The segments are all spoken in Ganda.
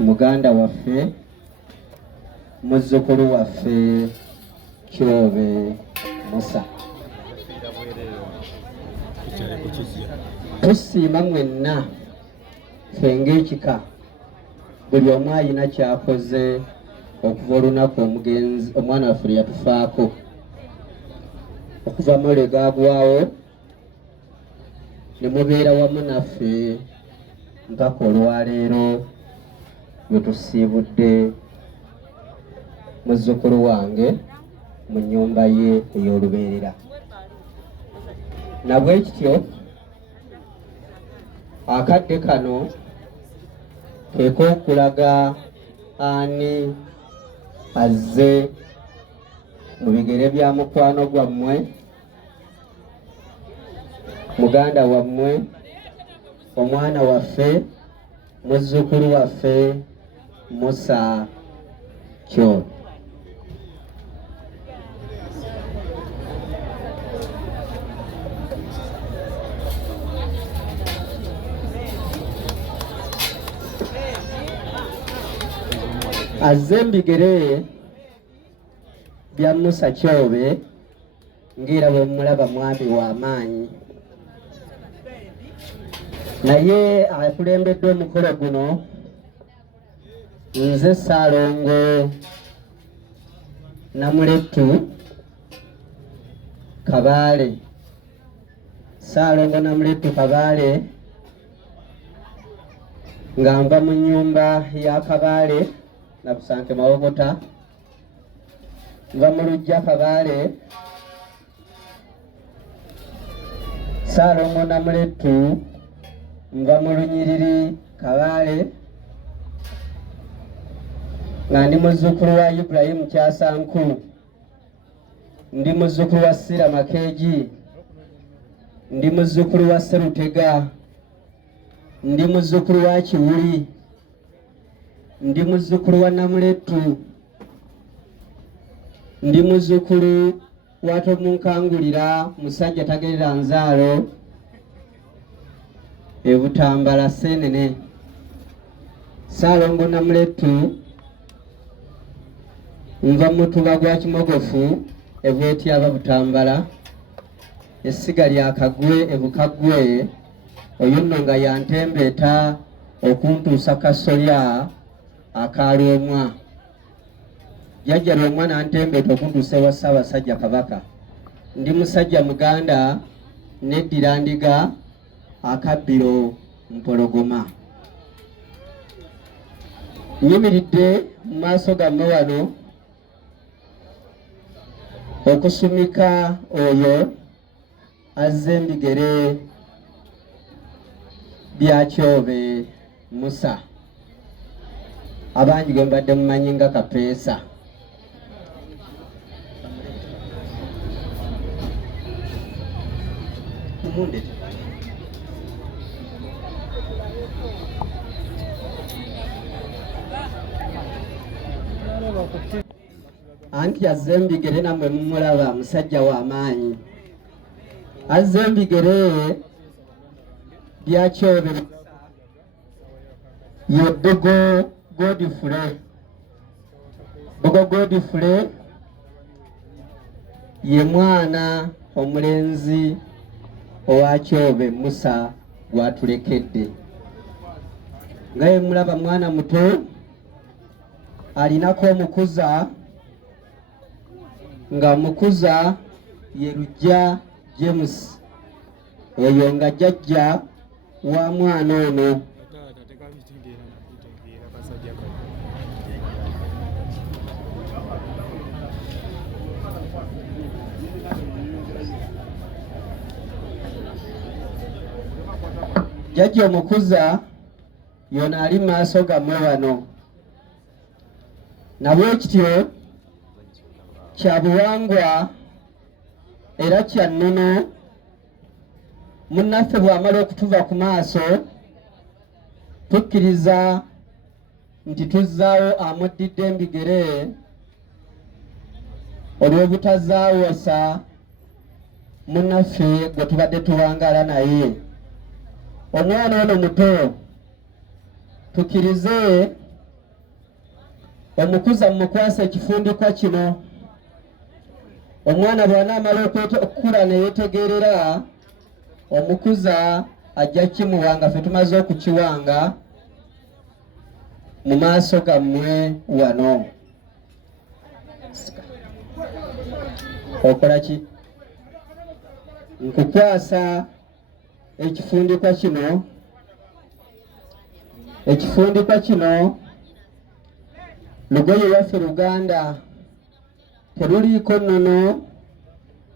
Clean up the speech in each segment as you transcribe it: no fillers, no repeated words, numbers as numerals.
muganda waffe muzzukulu waffe Kyobe Musa. Tusiima mwenna ffe ng'ekika buli omu alina kyakoze okuva olunaku omugenzi omwana waffe lwe yatufaako okuva Mole gaagwawo ne mubeera wamu naffe mpaka olwaleero lwe tusiibudde muzzukulu wange mu nnyumba ye ey'olubeerera. Na bwe kityo akadde kano ke k'okulaga ani azze mu bigere bya mukwano gwammwe, muganda wammwe, omwana waffe, muzzukulu waffe Musa Kyobe. Azze mbigere bya Musa Kyobe ng'era bwe mulaba mwami w'amaanyi, naye akulembedde omukolo guno nze Ssaalongo Namuletu Kabaale. Ssaalongo Namuletu Kabaale nga nva mu nnyumba ya Kabaale na Busanke Mawokota, nva mu Lujja Kabaale. Ssaalongo Namuletu nva mu Lunyiriri Kabaale nga ndi muzzukulu wa Ibrahimu Kyasanku, ndi muzzukulu wa Sira Makeeji, ndi muzzukulu wa Serutega, ndi muzzukulu wa Kiwuli, ndi muzzukulu wa Namuletu, ndi muzzukulu wa Tomunkangulira musajja tagerera nzaalo e Butambala Ssenene. Ssaalongo Namuletu nva mutuba gwa Kimogofu e Bwetyaba Butambala, essiga lya Kagwe e Bukagwe, oyo nno nga yantembeeta okuntuusa Kasolya akaalwomwa. Jjajja lwomwa nantembeeta okuntuusa ewa Ssaabasajja Kabaka. Ndi musajja muganda neddira ndiga akabbiro Mpologoma. Nyimiridde mu maaso gammwe wano okusumika oyo azze mbigere bya Kyobe Musa, abangi gwe mbadde mumanyi nga Kapeesa. Anti azze mbigere nammwe mumulaba musajja w'amaanyi. Azze mbigere bya Kyobe ye Bbogo Godfrey. Bbogo Godfrey ye mwana omulenzi owa Kyobe Musa gwatulekedde. Nga ye mulaba mwana muto alinako omukuza, nga mukuza ye Lujja James, oyo nga jjajja wa mwana ono. Jjajja omukuza yona ali maaso gammwe wano. Nabwe kityo kya buwangwa era kya nnono. Munnaffe bw'amala okutuva ku maaso tukkiriza nti tuzzaawo amuddidde embigere olw'obutazaawoosa munnaffe gwe tubadde tuwangaala naye. Omwana ono muto tukirize omukuza mukwasa ekifundikwa kino. Omwana bw'anaamala okukula ne yeetegerera, omukuza ajja kimuwanga, ffe tumaze okukiwanga mu maaso gammwe wano. Okola ki? Nkukwasa ekifundikwa kino. Ekifundikwa kino lugoye lwaffe Luganda, teruliiko nnono,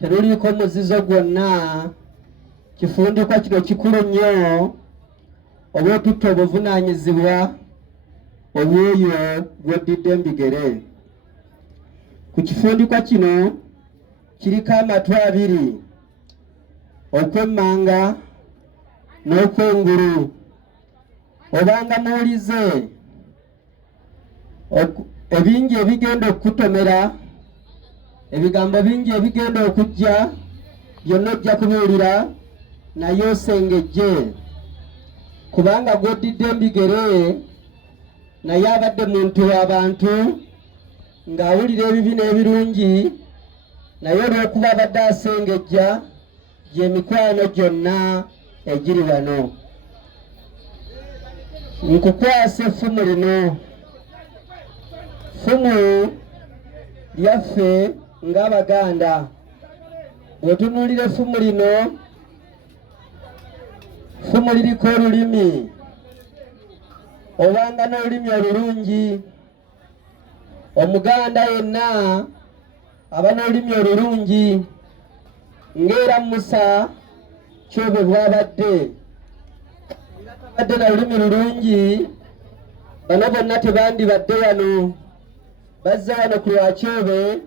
teruliiko muzizo gwonna. Kifundikwa kino kikulu nnyo obw'otutta obuvunaanyizibwa obw'oyo gw'oddidde embigere. Ku kifundikwa kino kiriko amatu abiri, okw'emmanga n'okw'engulu. Obanga muwulize ebingi ebigenda okukutomera, ebigambo bingi ebigenda okujja, byonna ojja kubiwulira naye osengejje, kubanga gw'oddidde embigere naye abadde muntu w'abantu ng'awulira ebibi n'ebirungi, naye olw'okuba abadde asengejja gy'emikwano gyonna egiri wano. Nkukwasa effumu lino. Ffumu lyaffe ng'Abaganda. Bw'otunuulira effumu lino, ffumu liriko olulimi. Obanga n'olulimi olulungi, Omuganda yenna aba n'olulimi olulungi ng'era Musa Kyobe bw'abadde. Abadde na lulimi lulungi, bano bonna tebandibadde wano. Bazze wano ku lwa Kyobe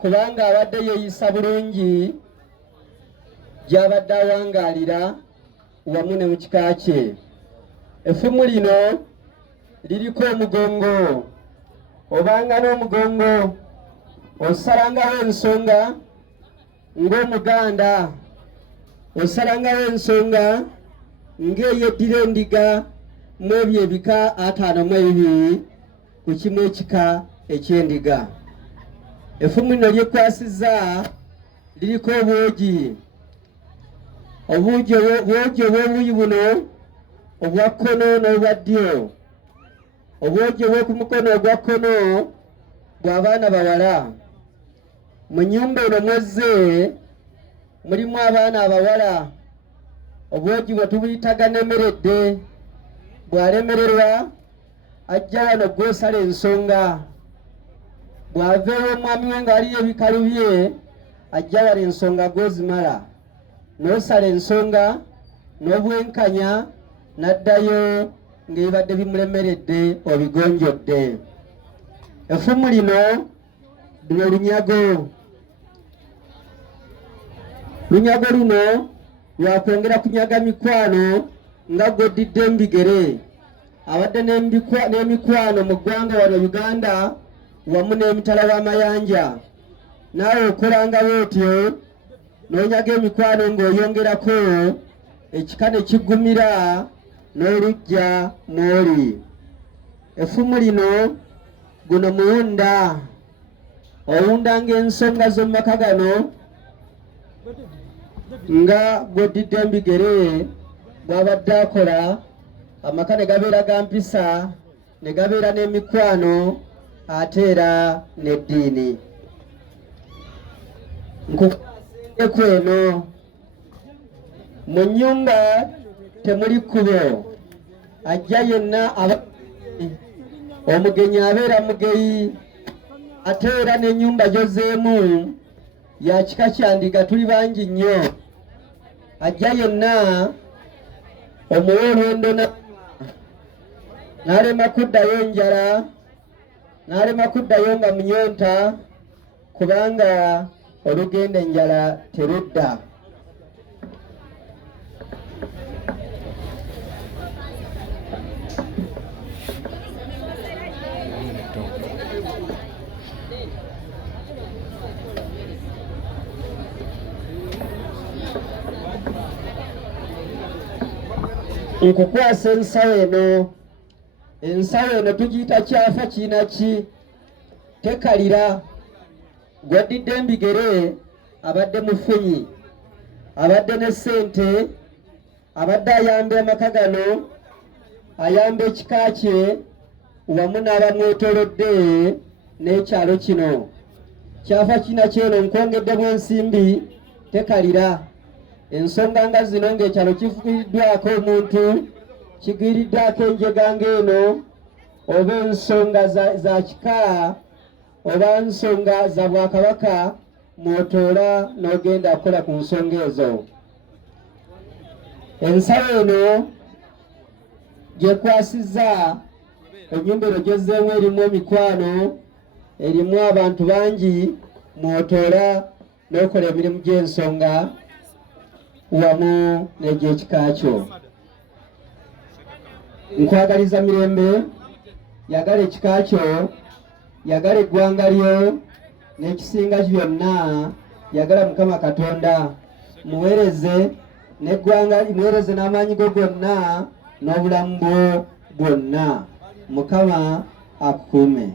kubanga abadde yeeyisa bulungi gy'abadde awangaalira wamu ne mu kika kye. Effumu lino liriko omugongo. Obanga n'omugongo osalangawo ensonga ng'Omuganda, osalangawo ensonga ng'eyeddira endiga mu ebyo ebika 52 ku kimu ekika eky'endiga. Effumu lino lyekwasizza liriko obwogi. Obwogi obw'obuuyi buno obwa kkono n'obwa ddyo. Obwogi obw'oku mukono ogwa kkono bw'abaana bawala. Mu nnyumba eno mwezze mulimu abaana abawala. Obwogi bwe tubuyitaga nemeredde. Bw'alemererwa ajja wano gw'osala ensonga. Bw'ava ew'omwami we ng'aliyo ebikalu bye, ajja wano ensonga gw'ozimala. N'osala ensonga n'obwenkanya n'addayo ng'ebibadde bimulemeredde obigonjodde. Effumu lino luno lunyago. Lunyago luno lwakwongera kunyaga mikwano nga gw'oddidde embigere. Abadde n'emikwano mu ggwanga wano Uganda wamu n'emitala w'amayanja. Naawe okolanga bw'otyo n'onyaga emikwano ng'oyongerako ekika ne kiggumira n'olujja mw'oli. Effumu lino guno muwunda. Owundanga ensonga z'omu maka gano nga gw'oddidde embigere bw'abadde akola, amaka ne gabeera ga mpisa, ne gabeera n'emikwano ate era n'eddiini. Nkukwasengeko eno. Mu nnyumba temuli kkubo. Ajja yenna omugenyi abeera mugeyi, ate era n'ennyumba gyozeemu ya kika kya ndiga tuli bangi nnyo. Ajja yenna omuwa olwendo n'alema kuddayo enjala, n'alema kuddayo nga munyonta, kubanga olugenda enjala terudda. Nkukwasa ensawo eno. ensawo eno tugiyita kyafa kinaki tekalira gwaddidde embigere abadde mufunyi abadde ne ssente abadde ayamba amaka gano ayamba ekika kye wamu n'abamwetoolodde n'ekyalo kino kyafa kinaki eno nkwongeddemu ensimbi tekalira ensonga nga zino ng'ekyalo kifiiriddwako omuntu kigwiriddwako enjega ng'eno oba ensonga za kika oba nsonga za bwakabaka mwotoola n'ogenda kukola ku nsonga ezo. Ensawo eno gyekwasizza ennyumba eno gyezzeemu erimu emikwano erimu abantu bangi mwotoola n'okola emirimu gy'ensonga wamu n'egy'ekika kyo. Nkwagaliza mirembe, yagala ekika kyo, yagala eggwanga lyo n'ekisinga byonna, yagala Mukama Katonda muweereze n'eggwanga muweereze n'amaanyi go gonna n'obulamu bwo bwonna. Mukama akukuume.